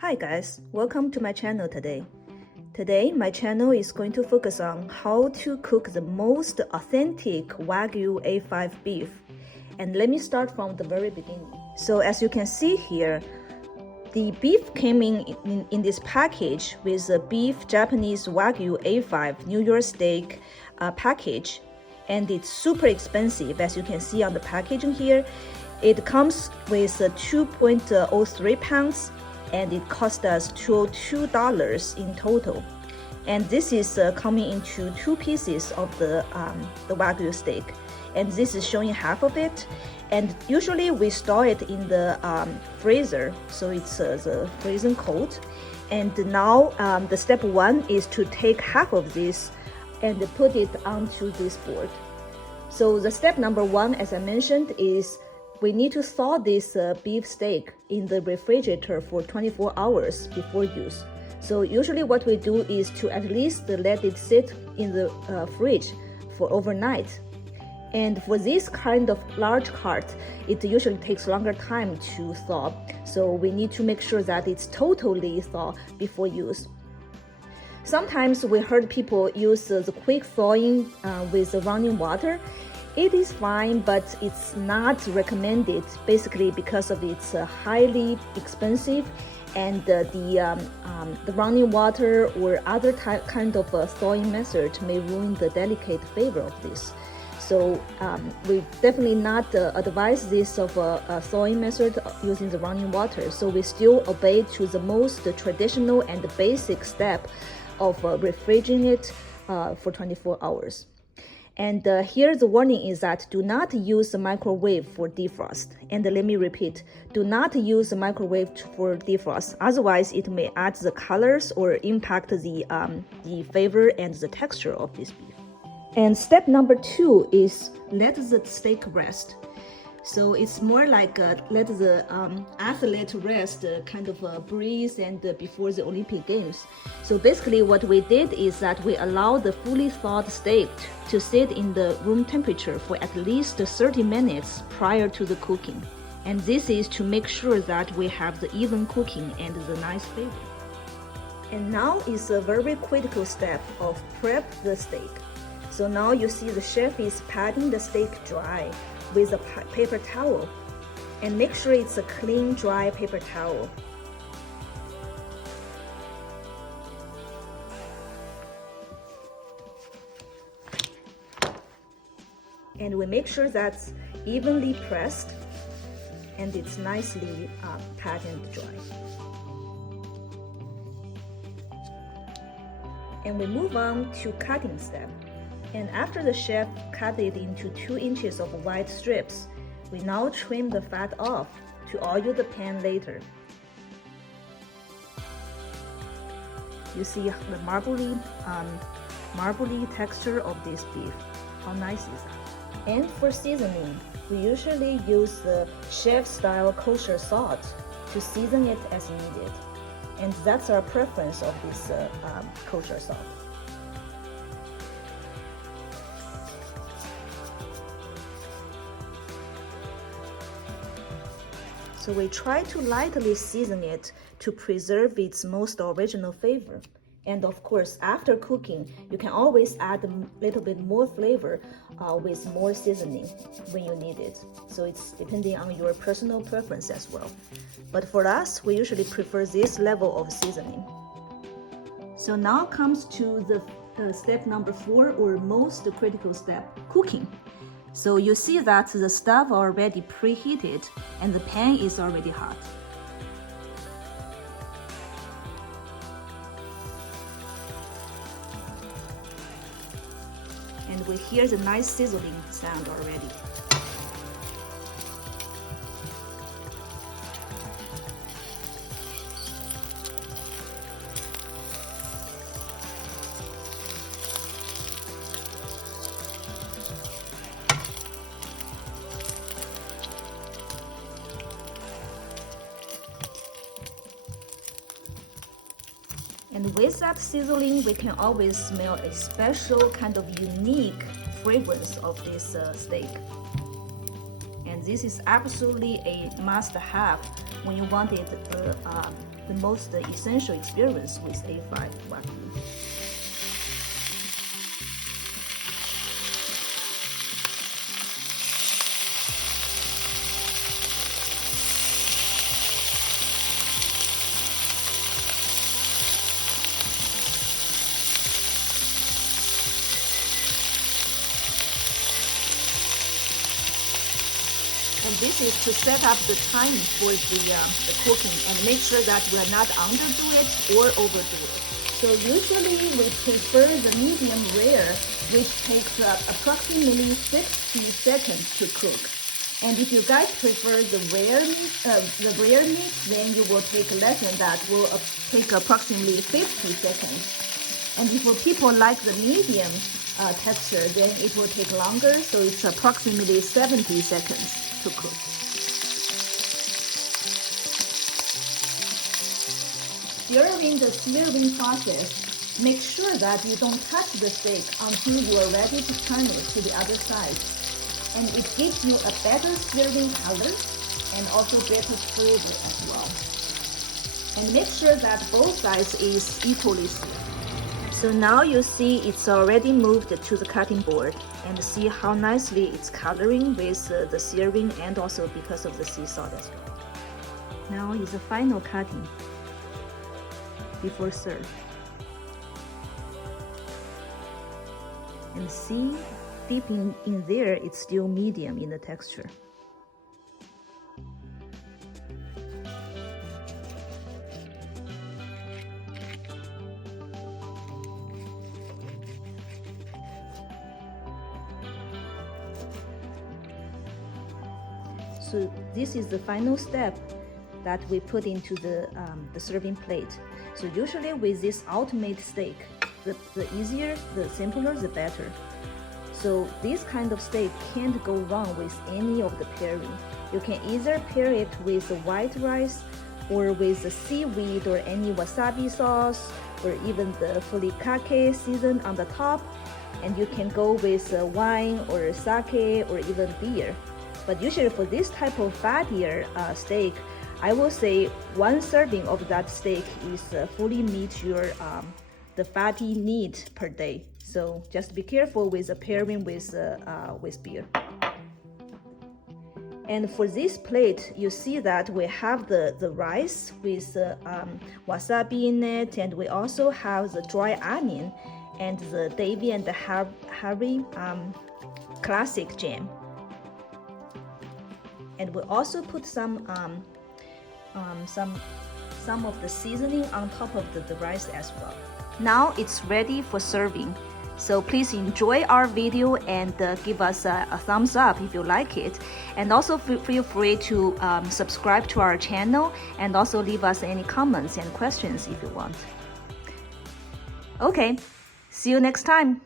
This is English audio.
Hi guys, welcome to my channel today. Today, my channel is going to focus on how to cook the most authentic Wagyu A5 beef. And let me start from the very beginning. So as you can see here, the beef came in this package with a beef Japanese Wagyu A5 New York steak package. And it's super expensive, as you can see on the packaging here. It comes with 2.03 pounds and it cost us $2 in total. And this is coming into 2 pieces of the Wagyu steak. And this is showing half of it. And usually we store it in the freezer, so it's the freezing cold. And now the step 1 is to take half of this and put it onto this board. So the step number 1, as I mentioned, is we need to thaw this beef steak in the refrigerator for 24 hours before use. So usually what we do is to at least let it sit in the fridge for overnight. And for this kind of large cart, it usually takes longer time to thaw. So we need to make sure that it's totally thawed before use. Sometimes we heard people use the quick thawing with the running water. It is fine, but it's not recommended, basically because of it's highly expensive, and the running water or other kind of thawing method may ruin the delicate flavor of this. So we definitely not advise this of a thawing method using the running water. So we still obey to the most traditional and basic step of refrigerating it for 24 hours. And here the warning is that do not use the microwave for defrost. And let me repeat, do not use the microwave for defrost. Otherwise, it may add the colors or impact the flavor and the texture of this beef. And step number 2 is let the steak rest. So it's more like let the athlete rest, kind of breathe and before the Olympic Games. So basically what we did is that we allowed the fully thawed steak to sit in the room temperature for at least 30 minutes prior to the cooking. And this is to make sure that we have the even cooking and the nice flavor. And now is a very critical step of prep the steak. So now you see the chef is patting the steak dry with a paper towel, and make sure it's a clean, dry paper towel. And we make sure that's evenly pressed and it's nicely patted and dry. And we move on to cutting step. And after the chef cut it into 2 inches of wide strips, we now trim the fat off to oil the pan later. You see the marbly texture of this beef. How nice is that? And for seasoning, we usually use the chef-style kosher salt to season it as needed. And that's our preference of this kosher salt. So we try to lightly season it to preserve its most original flavor. And of course, after cooking, you can always add a little bit more flavor with more seasoning when you need it. So it's depending on your personal preference as well. But for us, we usually prefer this level of seasoning. So now comes to the step number 4, or most critical step, cooking. So you see that the stove already preheated and the pan is already hot. And we hear the nice sizzling sound already. And with that sizzling, we can always smell a special kind of unique fragrance of this steak. And this is absolutely a must-have when you wanted the most essential experience with A5 Wagyu. And this is to set up the time for the cooking and make sure that we are not underdo it or overdo it. So usually we prefer the medium rare, which takes approximately 60 seconds to cook. And if you guys prefer the rare meat, then you will take less than that. Will take approximately 50 seconds. And if people like the medium texture, then it will take longer. So it's approximately 70 seconds to cook. During the searing process, make sure that you don't touch the steak until you are ready to turn it to the other side. And it gives you a better searing color and also better flavor as well. And make sure that both sides is equally seared. So now you see it's already moved to the cutting board, and see how nicely it's coloring with the searing and also because of the sea salt as well. Now is the final cutting before serve. And see, deep in there, it's still medium in the texture. So this is the final step that we put into the serving plate. So usually with this ultimate steak, the easier, the simpler, the better. So this kind of steak can't go wrong with any of the pairing. You can either pair it with the white rice or with the seaweed or any wasabi sauce or even the furikake seasoned on the top. And you can go with wine or sake or even beer. But usually for this type of fattier steak, I will say one serving of that steak is fully meet your the fatty need per day. So just be careful with the pairing with beer. And for this plate, you see that we have the rice with wasabi in it, and we also have the dry onion and the Davy and the Harry classic jam. And we also put some of the seasoning on top of the rice as well. Now it's ready for serving. So please enjoy our video and give us a thumbs up if you like it. And also feel free to subscribe to our channel and also leave us any comments and questions if you want. Okay, see you next time.